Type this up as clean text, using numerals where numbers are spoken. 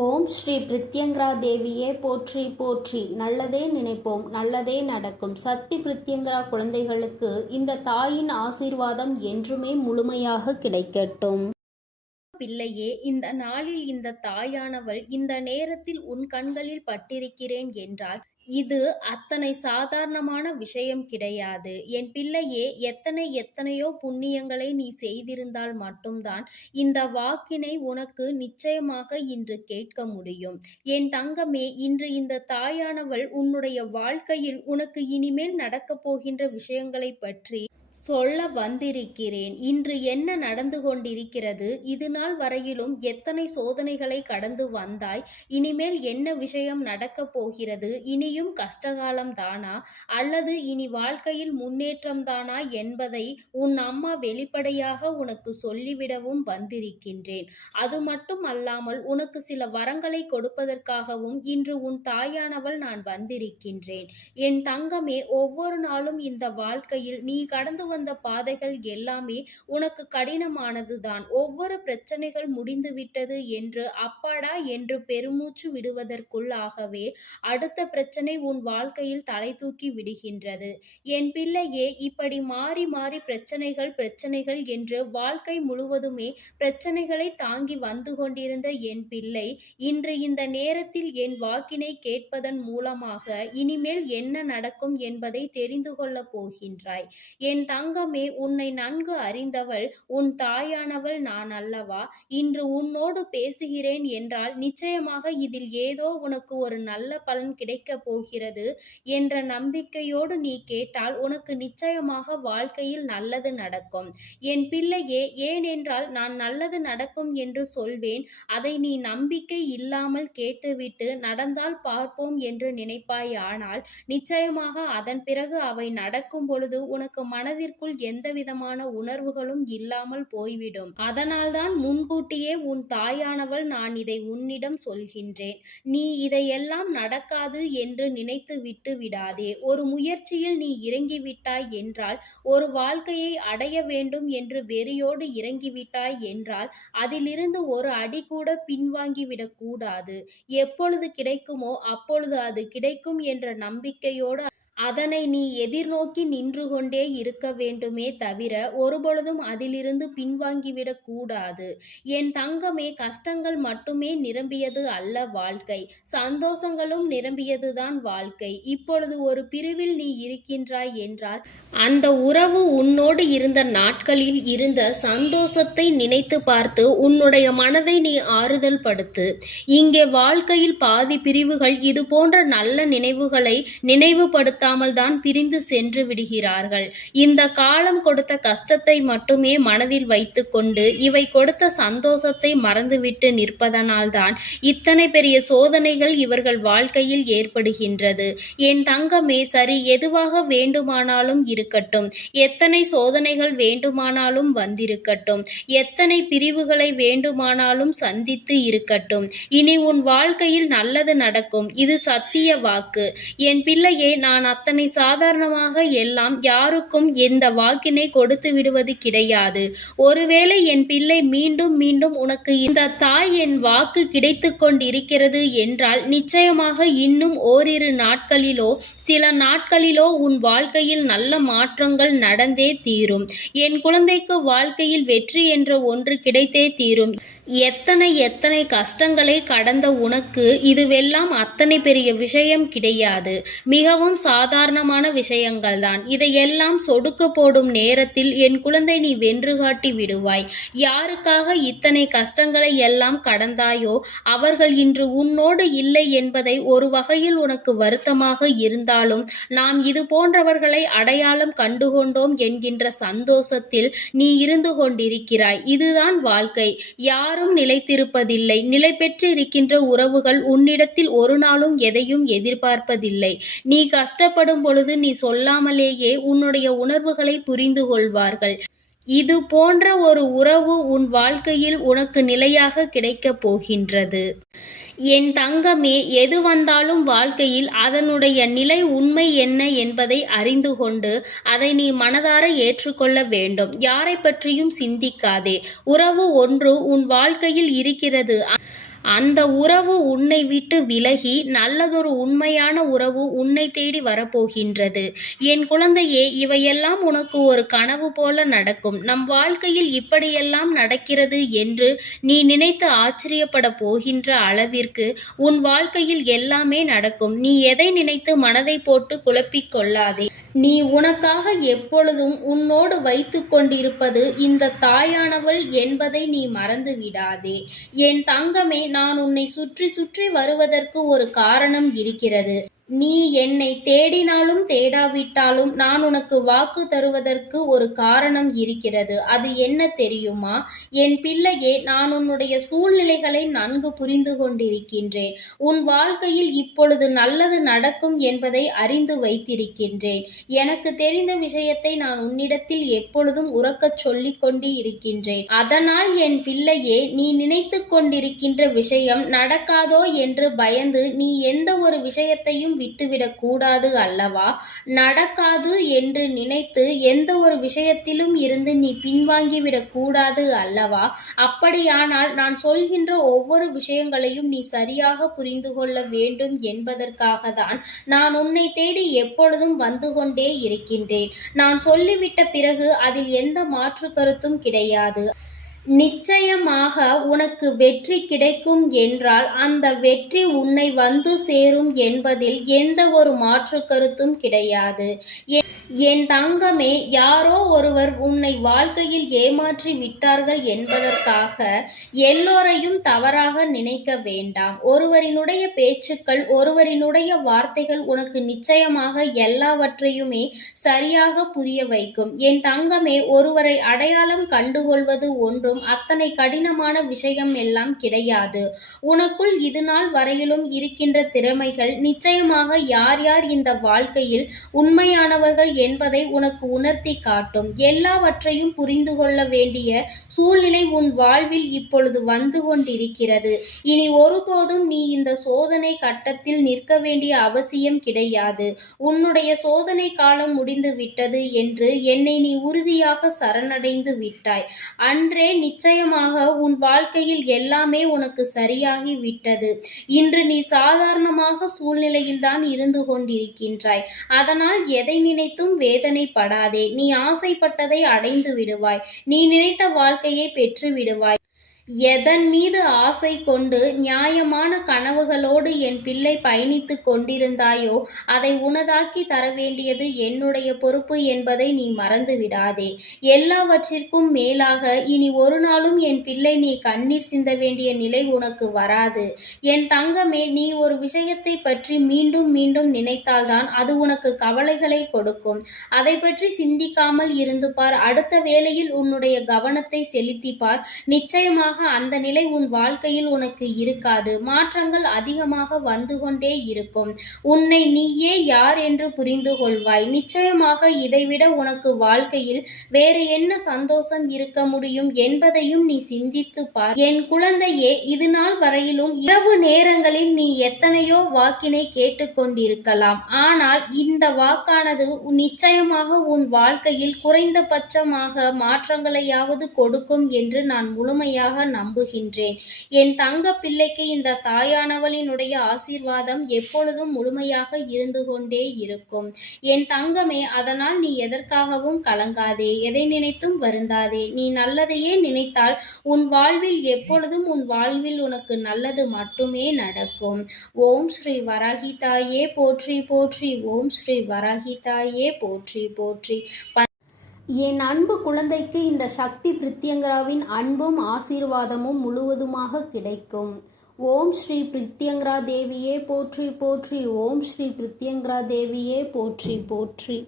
ஓம் ஸ்ரீ பிரித்யங்கரா தேவியே போற்றி போற்றி. நல்லதே நினைப்போம், நல்லதே நடக்கும். சக்தி பிரித்யங்கரா குழந்தைகளுக்கு இந்த தாயின் ஆசீர்வாதம் என்றுமே முழுமையாக கிடைக்கட்டும். பிள்ளையே, இந்த நாளில் இந்த தாயானவள் இந்த நேரத்தில் உன் கண்களில் பட்டிருக்கிறேன் என்றால் இது அத்தனை சாதாரணமான விஷயம் கிடையாது. என் பிள்ளையே, எத்தனையோ புண்ணியங்களை நீ செய்திருந்தால் மட்டும்தான் இந்த வாக்கினை உனக்கு நிச்சயமாக இன்று கேட்க முடியும். என் தங்கமே, இன்று இந்த தாயானவள் உன்னுடைய வாழ்க்கையில் உனக்கு இனிமேல் நடக்கப் போகின்ற விஷயங்களை பற்றி சொல்ல வந்திருக்கிறேன். இன்று என்ன நடந்து கொண்டிருக்கிறது, இது நாள் வரையிலும் எத்தனை சோதனைகளை கடந்து வந்தாய், இனிமேல் என்ன விஷயம் நடக்கப் போகிறது, இனியும் கஷ்டகாலம் தானா அல்லது இனி வாழ்க்கையில் முன்னேற்றம் தானா என்பதை உன் அம்மா வெளிப்படையாக உனக்கு சொல்லிவிடவும் வந்திருக்கின்றேன். அது மட்டும் அல்லாமல் உனக்கு சில வரங்களை கொடுப்பதற்காகவும் இன்று உன் தாயானவள் நான் வந்திருக்கின்றேன். என் தங்கமே, ஒவ்வொரு நாளும் இந்த வாழ்க்கையில் நீ கடந்து வந்த பாதைகள் எல்லாமே உனக்கு கடினமானதுதான். ஒவ்வொரு பிரச்சனைகள் முடிந்துவிட்டது என்று அப்பாடா என்று பெருமூச்சு விடுவதற்குள்ளாகவே அடுத்த பிரச்சனை உன் வாழ்க்கையில் தலை தூக்கி விடுகின்றது. என் பிள்ளையே, இப்படி மாறி மாறி பிரச்சனைகள் என்று வாழ்க்கை முழுவதுமே பிரச்சனைகளை தாங்கி வந்து கொண்டிருந்த என் பிள்ளை, இன்று இந்த நேரத்தில் என் வாக்கினை கேட்பதன் மூலமாக இனிமேல் என்ன நடக்கும் என்பதை தெரிந்து கொள்ளப் போகின்றாய். என் தங்கமே, உன்னை நன்கு அறிந்தவள் உன் தாயானவள் நான் அல்லவா? இன்று உன்னோடு பேசுகிறேன் என்றால் நிச்சயமாக இதில் ஏதோ உனக்கு ஒரு நல்ல பலன் கிடைக்கப் போகிறது என்ற நம்பிக்கையோடு நீ கேட்டால் உனக்கு நிச்சயமாக வாழ்க்கையில் நல்லது நடக்கும். என் பிள்ளையே, ஏனென்றால் நான் நல்லது நடக்கும் என்று சொல்வேன், அதை நீ நம்பிக்கை இல்லாமல் கேட்டுவிட்டு நடந்தால் பார்ப்போம் என்று நினைப்பாயானால் நிச்சயமாக அதன் பிறகு அவை நடக்கும் பொழுது உனக்கு மனதிற்குள் எந்தவிதமான உணர்வுகளும் இல்லாமல் போய்விடும். அதனால்தான் முன்கூட்டியே உன் தாயானவள் நான் இதை உன்னிடம் சொல்கின்றேன். நீ இதையெல்லாம் நடக்காது என்று நினைத்து விட்டு விடாதே. ஒரு முயற்சியில் நீ இறங்கிவிட்டாய் என்றால், ஒரு வாழ்க்கையை அடைய வேண்டும் என்று வெறியோடு இறங்கிவிட்டாய் என்றால் அதிலிருந்து ஒரு அடி கூட பின்வாங்கிவிடக் கூடாது. எப்பொழுது கிடைக்குமோ அப்பொழுது அது கிடைக்கும் என்ற நம்பிக்கையோடு அதனை நீ எதிர்நோக்கி நின்று கொண்டே இருக்க வேண்டுமே தவிர ஒருபொழுதும் அதிலிருந்து பின்வாங்கிவிடக் கூடாது. என் தங்கமே, கஷ்டங்கள் மட்டுமே நிரம்பியது அல்ல வாழ்க்கை, சந்தோஷங்களும் நிரம்பியதுதான் வாழ்க்கை. இப்பொழுது ஒரு பிரிவில் நீ இருக்கின்றாய் என்றால் அந்த உறவு உன்னோடு இருந்த நாட்களில் இருந்த சந்தோஷத்தை நினைத்து பார்த்து உன்னுடைய மனதை நீ ஆறுதல் படுத்து. இங்கே வாழ்க்கையில் பாதி பிரிவுகள் இது போன்ற நல்ல நினைவுகளை நினைவுபடுத்தாமல் தான் பிரிந்து சென்று விடுகிறார்கள். இந்த காலம் கொடுத்த கஷ்டத்தை மட்டுமே மனதில் வைத்து கொண்டு இவை கொடுத்த சந்தோஷத்தை மறந்துவிட்டு நிற்பதனால்தான் இத்தனை பெரிய சோதனைகள் இவர்கள் வாழ்க்கையில் ஏற்படுகின்றது. என் தங்கமே, சரி, எதுவாக வேண்டுமானாலும் இருக்கட்டும், எத்தனை சோதனைகள் வேண்டுமானாலும் வந்திருக்கட்டும், எத்தனை பிரிவுகளை வேண்டுமானாலும் சந்தித்து இருக்கட்டும், இனி உன் வாழ்க்கையில் நல்லது நடக்கும். இது சத்திய வாக்கு. என் பிள்ளையே, நான் அத்தனை சாதாரணமாக எல்லாம் யாருக்கும் இந்த வாக்கினை கொடுத்து விடுவது கிடையாது. ஒருவேளை என் பிள்ளை மீண்டும் மீண்டும் உனக்கு இந்த தாய் என் வாக்கு கிடைத்து கொண்டிருக்கிறது என்றால் நிச்சயமாக இன்னும் ஓரிரு நாட்களிலோ சில நாட்களிலோ உன் வாழ்க்கையில் நல்ல மாற்றங்கள் நடந்தே தீரும். என் குழந்தைக்கு வாழ்க்கையில் வெற்றி என்ற ஒன்று கிடைத்தே தீரும். எத்தனை கஷ்டங்களை கடந்த உனக்கு இதுவெல்லாம் அத்தனை பெரிய விஷயம் கிடையாது, மிகவும் சாதாரணமான விஷயங்கள் தான். இதையெல்லாம் சொடுக்க போடும் நேரத்தில் என் குழந்தை நீ வென்று காட்டி விடுவாய். யாருக்காக இத்தனை கஷ்டங்களை எல்லாம் கடந்தாயோ அவர்கள் இன்று உன்னோடு இல்லை என்பதை ஒரு வகையில் உனக்கு வருத்தமாக இருந்தாலும் நாம் இது போன்றவர்களை அடையாளம் கண்டுகொண்டோம் என்கின்ற சந்தோஷத்தில் நீ இருந்து கொண்டிருக்கிறாய். இதுதான் வாழ்க்கை. யாரும் நிலைத்திருப்பதில்லை. நிலை பெற்று இருக்கின்ற உறவுகள் உன்னிடத்தில் ஒரு நாளும் எதையும் எதிர்பார்ப்பதில்லை. நீ கஷ்டப்படும் பொழுது நீ சொல்லாமலேயே உன்னுடைய உணர்வுகளை புரிந்து கொள்வார்கள். இது போன்ற ஒரு உறவு உன் வாழ்க்கையில் உனக்கு நிலையாக கிடைக்கப் போகின்றது. என் தங்கமே, எது வந்தாலும் வாழ்க்கையில் அதனுடைய நிலை உண்மை என்ன என்பதை அறிந்து கொண்டு அதை நீ மனதார ஏற்றுக்கொள்ள வேண்டும். யாரை பற்றியும் சிந்திக்காதே. உறவு ஒன்று உன் வாழ்க்கையில் இருக்கிறது. அந்த உறவு உன்னை விட்டு விலகி நல்லதொரு உண்மையான உறவு உன்னை தேடி வரப்போகின்றது. என் குழந்தையே, இவையெல்லாம் உனக்கு ஒரு கனவு போல நடக்கும். நம் வாழ்க்கையில் இப்படியெல்லாம் நடக்கிறது என்று நீ நினைத்து ஆச்சரியப்பட போகின்ற அளவிற்கு உன் வாழ்க்கையில் எல்லாமே நடக்கும். நீ எதை நினைத்து மனதை போட்டு குழப்பிக் கொள்ளாதே. நீ உனக்காக எப்பொழுதும் உன்னோடு வைத்து கொண்டிருப்பது இந்த தாயானவள் என்பதை நீ மறந்து விடாதே. என் தங்கமே, நான் உன்னை சுற்றி சுற்றி வருவதற்கு ஒரு காரணம் இருக்கிறது. நீ என்னை தேடினாலும் தேடாவிட்டாலும் நான் உனக்கு வாக்கு தருவதற்கு ஒரு காரணம் இருக்கிறது. அது என்ன தெரியுமா? என் பிள்ளையே, நான் உன்னுடைய சூழ்நிலைகளை நன்கு புரிந்து கொண்டிருக்கின்றேன். உன் வாழ்க்கையில் இப்பொழுது நல்லது நடக்கும் என்பதை அறிந்து வைத்திருக்கின்றேன். எனக்கு தெரிந்த விஷயத்தை நான் உன்னிடத்தில் எப்பொழுதும் உரக்கச் சொல்லிக் கொண்டு இருக்கின்றேன். அதனால் என் பிள்ளையே, நீ நினைத்து கொண்டிருக்கின்ற விஷயம் நடக்காதோ என்று பயந்து நீ எந்த ஒரு விஷயத்தையும் விட்டுவிடக் கூடாது அல்லவா? நடக்காது என்று நினைத்து எந்த ஒரு விஷயத்திலும் இருந்து நீ பின்வாங்கிவிடக் கூடாது அல்லவா? அப்படியானால் நான் சொல்கின்ற ஒவ்வொரு விஷயங்களையும் நீ சரியாக புரிந்து கொள்ள வேண்டும் என்பதற்காக தான் நான் உன்னை தேடி எப்பொழுதும் வந்து கொண்டே இருக்கின்றேன். நான் சொல்லிவிட்ட பிறகு அதில் எந்த மாற்று கருத்தும் கிடையாது. நிச்சயமாக உனக்கு வெற்றி கிடைக்கும் என்றால் அந்த வெற்றி உன்னை வந்து சேரும் என்பதில் எந்த ஒரு மாற்று கருத்தும் கிடையாது. என் தங்கமே, யாரோ ஒருவர் உன்னை வாழ்க்கையில் ஏமாற்றி விட்டார்கள் என்பதற்காக எல்லோரையும் தவறாக நினைக்க வேண்டாம். ஒருவரினுடைய பேச்சுக்கள், ஒருவரினுடைய வார்த்தைகள் உனக்கு நிச்சயமாக எல்லாவற்றையுமே சரியாக புரிய வைக்கும். என் தங்கமே, ஒருவரை அடையாளம் கண்டுகொள்வது ஒன்றும் அத்தனை கடினமான விஷயம் எல்லாம் கிடையாது. உனக்குள் இதுநாள் வரையிலும் இருக்கின்ற திறமைகள் நிச்சயமாக யார் யார் இந்த வாழ்க்கையில் உண்மையானவர்கள் என்பதை உனக்கு உணர்த்தி காட்டும். எல்லாவற்றையும் புரிந்து கொள்ள வேண்டிய சூழ்நிலை உன் வாழ்வில் இப்பொழுது வந்து கொண்டிருக்கிறது. இனி ஒருபோதும் நீ இந்த சோதனை கட்டத்தில் நிற்க வேண்டிய அவசியம் கிடையாது. உன்னுடைய சோதனை காலம் முடிந்து விட்டது என்று என்னை நீ உறுதியாக சரணடைந்து விட்டாய். அன்றே நிச்சயமாக உன் வாழ்க்கையில் எல்லாமே உனக்கு சரியாகி விட்டது. இன்று நீ சாதாரணமாக சூழ்நிலையில்தான் இருந்து கொண்டிருக்கின்றாய். அதனால் எதை நினைத்தும் வேதனைப்படாதே. நீ ஆசைப்பட்டதை அடைந்து விடுவாய். நீ நினைத்த வாழ்க்கையை பெற்று விடுவாய். எதன் மீது ஆசை கொண்டு நியாயமான கனவுகளோடு என் பிள்ளை பயணித்து கொண்டிருந்தாயோ அதை உனதாக்கி தர வேண்டியது என்னுடைய பொறுப்பு என்பதை நீ மறந்து விடாதே. எல்லாவற்றிற்கும் மேலாக இனி ஒரு நாளும் என் பிள்ளை நீ கண்ணீர் சிந்த வேண்டிய நிலை உனக்கு வராது. என் தங்கமே, நீ ஒரு விஷயத்தை பற்றி மீண்டும் மீண்டும் நினைத்தால்தான் அது உனக்கு கவலைகளை கொடுக்கும். அதை பற்றி சிந்திக்காமல் இருந்து பார். அடுத்த வேளையில் உன்னுடைய கவனத்தை செலுத்திப்பார். நிச்சயமாக அந்த நிலை உன் வாழ்க்கையில் உனக்கு இருக்காது. மாற்றங்கள் அதிகமாக வந்து கொண்டே இருக்கும். உன்னை நீயே யார் என்று புரிந்து கொள்வாய். நிச்சயமாக இதைவிட உனக்கு வாழ்க்கையில் வேறு என்ன சந்தோஷம் இருக்க முடியும் என்பதையும் நீ சிந்தித்து பார். என் குழந்தையே, இது நாள் வரையிலும் இரவு நேரங்களில் நீ எத்தனையோ வாக்கினை கேட்டுக்கொண்டிருக்கலாம். ஆனால் இந்த வாக்கானது நிச்சயமாக உன் வாழ்க்கையில் குறைந்தபட்சமாக மாற்றங்களையாவது கொடுக்கும் என்று நான் முழுமையாக நம்புகின்றேன். என் தங்க பிள்ளைக்கு இந்த தாயானவளினுடைய ஆசீர்வாதம் எப்பொழுதும் முழுமையாக இருந்து கொண்டே இருக்கும். என் தங்கமே, அதனால் நீ எதற்காகவும் கலங்காதே. எதை நினைத்தும் வருந்தாதே. நீ நல்லதையே நினைத்தால் உன் வாழ்வில் எப்பொழுதும் உன் வாழ்வில் உனக்கு நல்லது மட்டுமே நடக்கும். ஓம் ஸ்ரீ வராகி தாயே போற்றி போற்றி. ஓம் ஸ்ரீ வராகி தாயே போற்றி போற்றி. என் அன்பு குழந்தைக்கு இந்த சக்தி பிரித்யங்கராவின் அன்பும் ஆசீர்வாதமும் முழுவதுமாக கிடைக்கும். ஓம் ஸ்ரீ பிரித்யங்கரா தேவியே போற்றி போற்றி. ஓம் ஸ்ரீ பிரித்யங்கரா தேவியே போற்றி போற்றி.